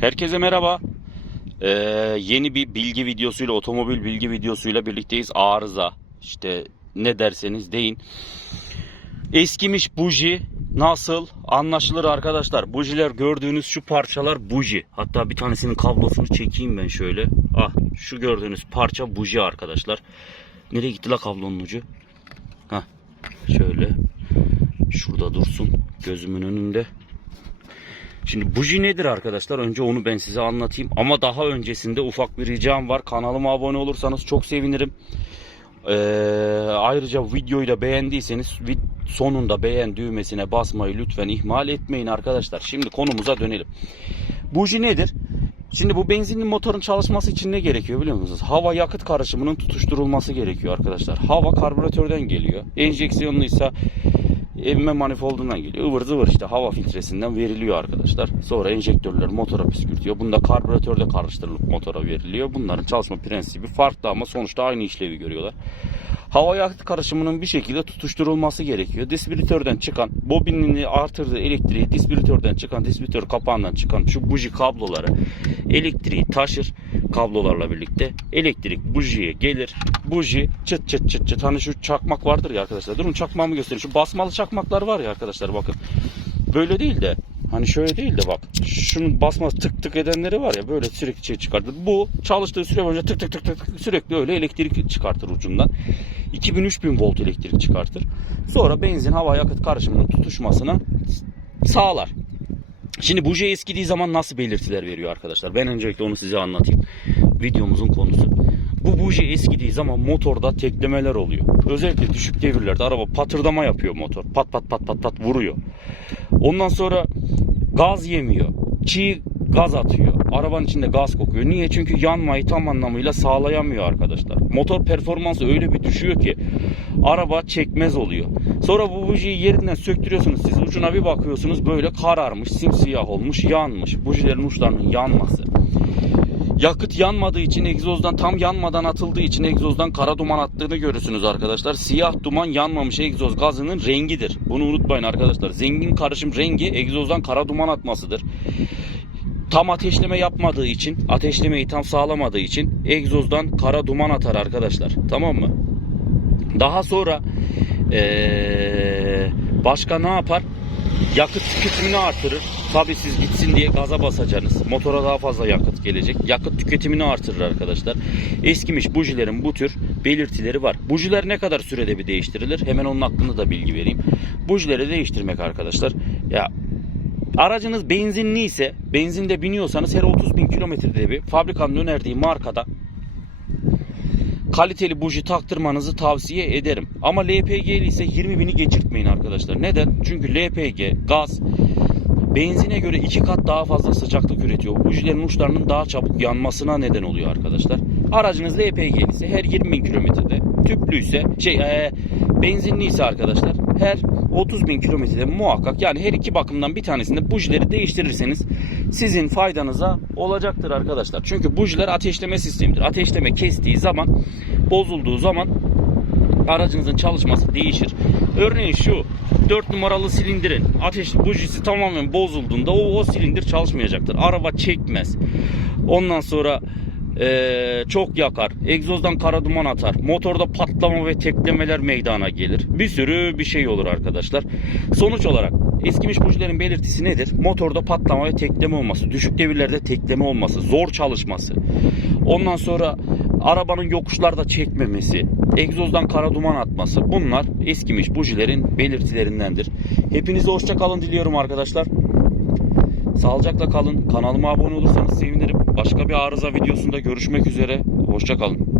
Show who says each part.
Speaker 1: Herkese merhaba. Ee, yeni bir bilgi videosuyla, otomobil bilgi videosuyla birlikteyiz. Arıza, işte ne derseniz deyin. Eskimiş buji nasıl anlaşılır arkadaşlar? Bujiler gördüğünüz şu parçalar buji. Hatta bir tanesinin kablosunu çekeyim ben şöyle. Ah şu gördüğünüz parça buji arkadaşlar. Nereye gitti la kablonun ucu? Hah şöyle. Şurada dursun gözümün önünde. Şimdi buji nedir arkadaşlar? Önce onu ben size anlatayım. Ama daha öncesinde ufak bir ricam var. Kanalıma abone olursanız çok sevinirim. Ee, ayrıca videoyu da beğendiyseniz sonunda beğen düğmesine basmayı lütfen ihmal etmeyin arkadaşlar. Şimdi konumuza dönelim. Buji nedir? Şimdi bu benzinli motorun çalışması için ne gerekiyor biliyor musunuz? Hava yakıt karışımının tutuşturulması gerekiyor arkadaşlar. Hava karbüratörden geliyor. Enjeksiyonluysa emme manifoldundan geliyor. Ivır zıvır işte hava filtresinden veriliyor arkadaşlar. Sonra enjektörler motora püskürtüyor. Bunda karbüratörde karıştırılıp motora veriliyor. Bunların çalışma prensibi farklı ama sonuçta aynı işlevi görüyorlar. Hava yakıt karışımının bir şekilde tutuşturulması gerekiyor. Distribütörden çıkan bobinini artırdığı elektriği distribütörden çıkan distribütör kapağından çıkan şu buji kabloları elektriği taşır kablolarla birlikte. Elektrik bujiye gelir. Buji çıt çıt çıt çıt hani şu çakmak vardır ya arkadaşlar. Durun çakmağımı göstereyim. Şu basmalı çakmaklar var ya arkadaşlar bakın. Böyle değil de hani şöyle değil de bak. Şunun basma tık tık edenleri var ya böyle sürekli şey çıkartır. Bu çalıştığı süre boyunca tık tık tık tık sürekli öyle elektrik çıkartır ucundan. 2000-3000 volt elektrik çıkartır. Sonra benzin hava yakıt karışımının tutuşmasına sağlar. Şimdi buji eskidiği zaman nasıl belirtiler veriyor arkadaşlar? Ben öncelikle onu size anlatayım. Videomuzun konusu. Bu buji eskidiği zaman motorda teklemeler oluyor. Özellikle düşük devirlerde araba patırdama yapıyor motor. Pat pat pat pat pat vuruyor. Ondan sonra gaz yemiyor. Çiğ gaz atıyor. Arabanın içinde gaz kokuyor. Niye? Çünkü yanmayı tam anlamıyla sağlayamıyor arkadaşlar. Motor performansı öyle bir düşüyor ki araba çekmez oluyor. Sonra bu bujiyi yerinden söktürüyorsunuz siz. Ucuna bir bakıyorsunuz böyle kararmış, simsiyah olmuş, yanmış. Bujilerin uçlarının yanması. Yakıt yanmadığı için egzozdan tam yanmadan atıldığı için egzozdan kara duman attığını görürsünüz arkadaşlar. Siyah duman yanmamış egzoz gazının rengidir. Bunu unutmayın arkadaşlar. Zengin karışım rengi egzozdan kara duman atmasıdır. Tam ateşleme yapmadığı için, ateşlemeyi tam sağlamadığı için egzozdan kara duman atar arkadaşlar. Tamam mı? Daha sonra ee, başka ne yapar? Yakıt tüketimini artırır. Tabi siz gitsin diye gaza basacaksınız. Motora daha fazla yakıt gelecek. Yakıt tüketimini artırır arkadaşlar. Eskimiş bujilerin bu tür belirtileri var. Bujiler ne kadar sürede bir değiştirilir? Hemen onun hakkında da bilgi vereyim. Bujileri değiştirmek arkadaşlar. Ya aracınız benzinli ise benzinde biniyorsanız her 30 bin kilometrede bir fabrikanın önerdiği markada kaliteli buji taktırmanızı tavsiye ederim. Ama LPG'li ise 20 bini geçirtmeyin arkadaşlar. Neden? Çünkü LPG, gaz benzine göre iki kat daha fazla sıcaklık üretiyor. Bujilerin uçlarının daha çabuk yanmasına neden oluyor arkadaşlar. Aracınız LPG'li ise her 20 bin kilometrede, tüplü ise şey e, benzinli ise arkadaşlar her 30 bin kilometrede muhakkak yani her iki bakımdan bir tanesinde bujileri değiştirirseniz sizin faydanıza olacaktır arkadaşlar. Çünkü bujiler ateşleme sistemidir. Ateşleme kestiği zaman bozulduğu zaman aracınızın çalışması değişir. Örneğin şu 4 numaralı silindirin ateş bujisi tamamen bozulduğunda o, o silindir çalışmayacaktır. Araba çekmez. Ondan sonra eee, çok yakar. Egzozdan kara duman atar. Motorda patlama ve teklemeler meydana gelir. Bir sürü bir şey olur arkadaşlar. Sonuç olarak eskimiş bujilerin belirtisi nedir? Motorda patlama ve tekleme olması, düşük devirlerde tekleme olması, zor çalışması. Ondan sonra arabanın yokuşlarda çekmemesi, egzozdan kara duman atması bunlar eskimiş bujilerin belirtilerindendir. Hepinize hoşça kalın diliyorum arkadaşlar. Sağlıcakla kalın. Kanalıma abone olursanız sevinirim. Başka bir arıza videosunda görüşmek üzere. Hoşça kalın.